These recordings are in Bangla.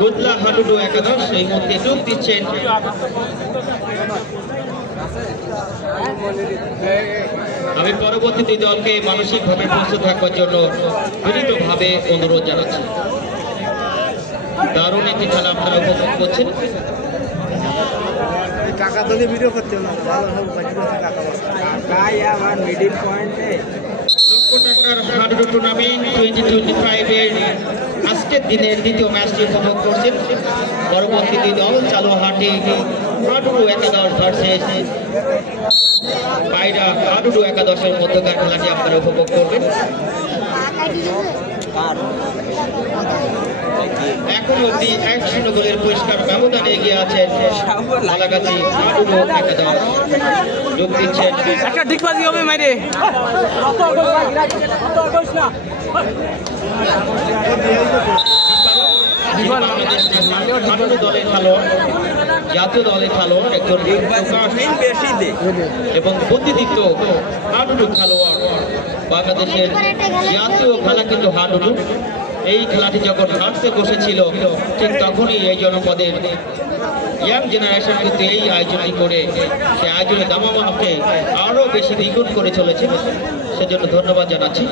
গুদলা হাডুডু একাদশ এই মুহূর্তে যোগ দিচ্ছেন আমি পরবর্তী দুই দলকে মানসিকভাবে প্রস্তুত থাকার জন্য বিনীতভাবে অনুরোধ জানাচ্ছি। দারুণ একটি খেলা আপনারা উপভোগ করছেন। কাকা তোকে ভিডিও করতে না ভালো হবে কাকাই আমার মিডল পয়েন্টে লক্ষ টাকার হাডুডু টুর্নামেন্ট 2025 এর আজকের দিনের দ্বিতীয় ম্যাচটি উপভোগ করছেন। পরবর্তী দুই দল চালুহাটি হাডুডু একাদশ ভার্সেস পায়রা হাডুডু একাদশের মধ্যকার খেলাটি আপনারা উপভোগ করবেন। এখন অব্দি 1-0 গোলের পরিষ্কার ব্যবধানে এগিয়ে আছেন মালাগাছি হাডুডু একাদশ। যোগ দিচ্ছেন ঠিকবাজি হবে মাইরে দলের খেলোয়াড় জাতীয় দলের খেলোয়াড় একজন এবং বুদ্ধিদীপ্ত হাডুডু খেলোয়াড়। বাংলাদেশের জাতীয় খেলা কিন্তু হাডুডু। এই খেলাটি যখন হাঁটতে বসেছিল ঠিক তখনই এই জনপদের ইয়াং জেনারেশন কিন্তু এই আয়োজনটি করে সে আয়োজনের দামামাকে আরও বেশি দ্বিগুণ করে চলেছে, সেজন্য ধন্যবাদ জানাচ্ছি।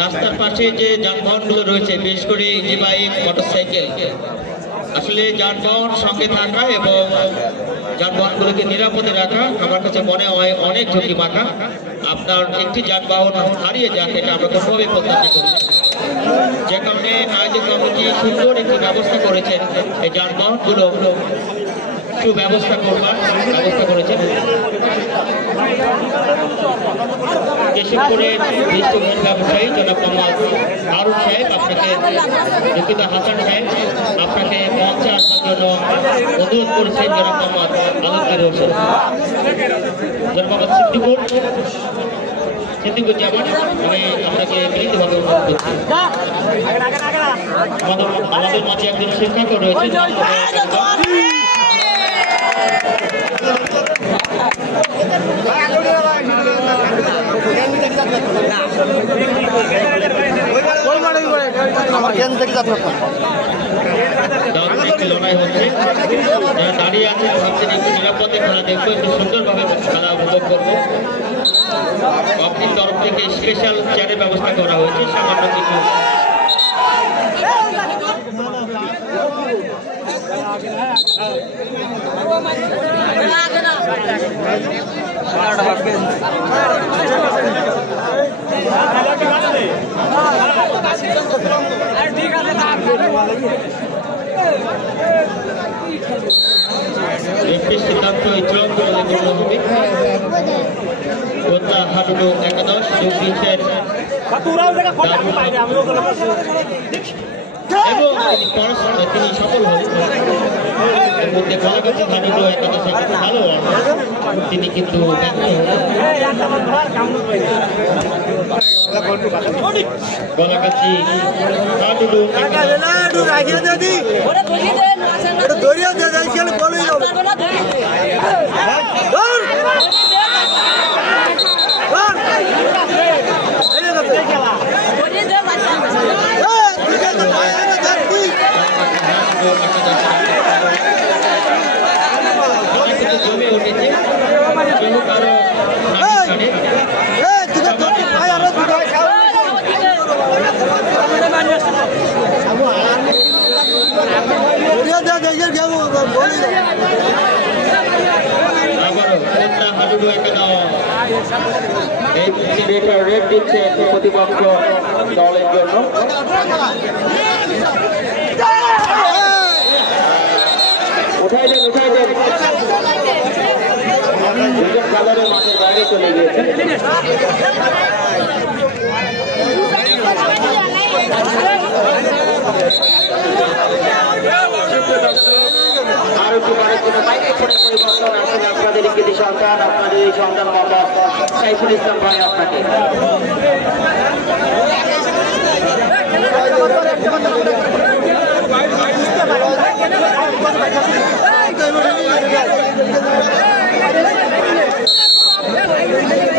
রাস্তার পাশে যে যানবাহনগুলো রয়েছে বিশেষ করে ই বাইক মোটরসাইকেল, আসলে যানবাহন সঙ্গে থাকা এবং যানবাহনগুলোকে নিরাপদে রাখা আমার কাছে মনে হয় অনেক ঝুঁকি মাখা। আপনার একটি যানবাহন হারিয়ে যাক এটা আমরা কোনোভাবে প্রত্যাশা করি, যে কারণে আয়োজক কমিটি সুন্দর একটি ব্যবস্থা করেছেন। এই যানবাহনগুলো সুব্যবস্থা করবার ব্যবস্থা করেছেন। কেশবপুরের দৃষ্টিহীন ব্যবসায়ী জনাব মোহাম্মদ হারুন সাহেব আপনাকে, দুঃখিত হাসান সাহেব আপনাকে মঞ্চে আসার জন্য অনুরোধ করেছেন জনাব মোহাম্মদ আলমগীর হোসেন। জনাব মোহাম্মদ সিদ্দিকুর জামান আমি আপনাকে বিনীতভাবে অনুরোধ করছি। আমাদের মাঝে একজন শিক্ষকও রয়েছেন। লড়াই হচ্ছে, যারা দাঁড়িয়ে আছে ভাবছেন একটু নিরাপদে খেলা দেখবো, একটু সুন্দরভাবে খেলা উপভোগ করবো। কমিটির তরফ থেকে স্পেশাল চেয়ারের ব্যবস্থা করা হয়েছে, সামান্য কিছু সিদ্ধান্ত চূড়ান্ত বলে গণ্য হবে। গোদলা হাডুডু একাদশ যোগ দিচ্ছেন এবং তিনি সফল হন। এর মধ্যে গলাগাছি হাডুডু একাদশ একটু ভালো তিনি কিন্তু গলাগাছি হাডুডু জমে উঠেছে। রেড দিচ্ছে প্রতিপক্ষ দলের জন্য। উঠাই দেন উঠাই দেন, দুজন কালারের মাঠের বাইরে চলে গিয়েছে। আরো একটি বারের জন্য মাইক্রোফোনের পরিবর্তন আসলে আপনাদের কৃতি সন্তান, আপনাদের এই সন্তান মোহাম্মদ সাইফুল ইসলাম ভাই আপনাকে।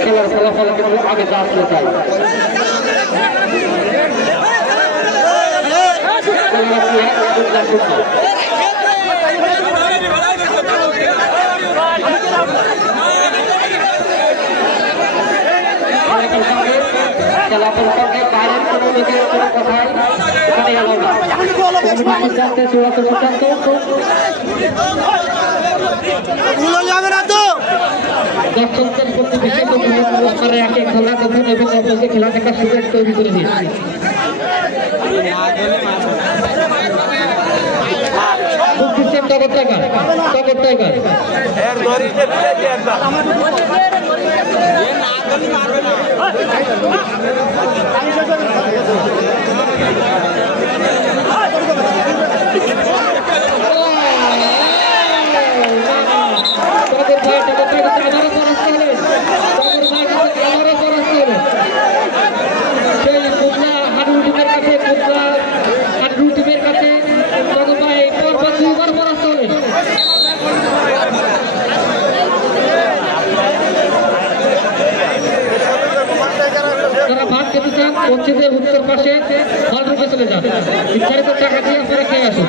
খেলার ফলাফল কিন্তু আগে আসতে চাই। খেলাফল সঙ্গে বাইরের কোনো লোকের কোনো কথাই এখানে এলো না। দর্শকদের প্রতি বিশেষ পুরস্কারে একে খেলা দেখুন এবং অবশ্যই খেলা দেখার সুযোগ তৈরি করে দিয়েছি। টগর টাইগার মসজিদের উত্তর পাশে হল রুমে চলে যান, নির্ধারিত টাকা দিয়ে আপনারা খেয়ে আসুন।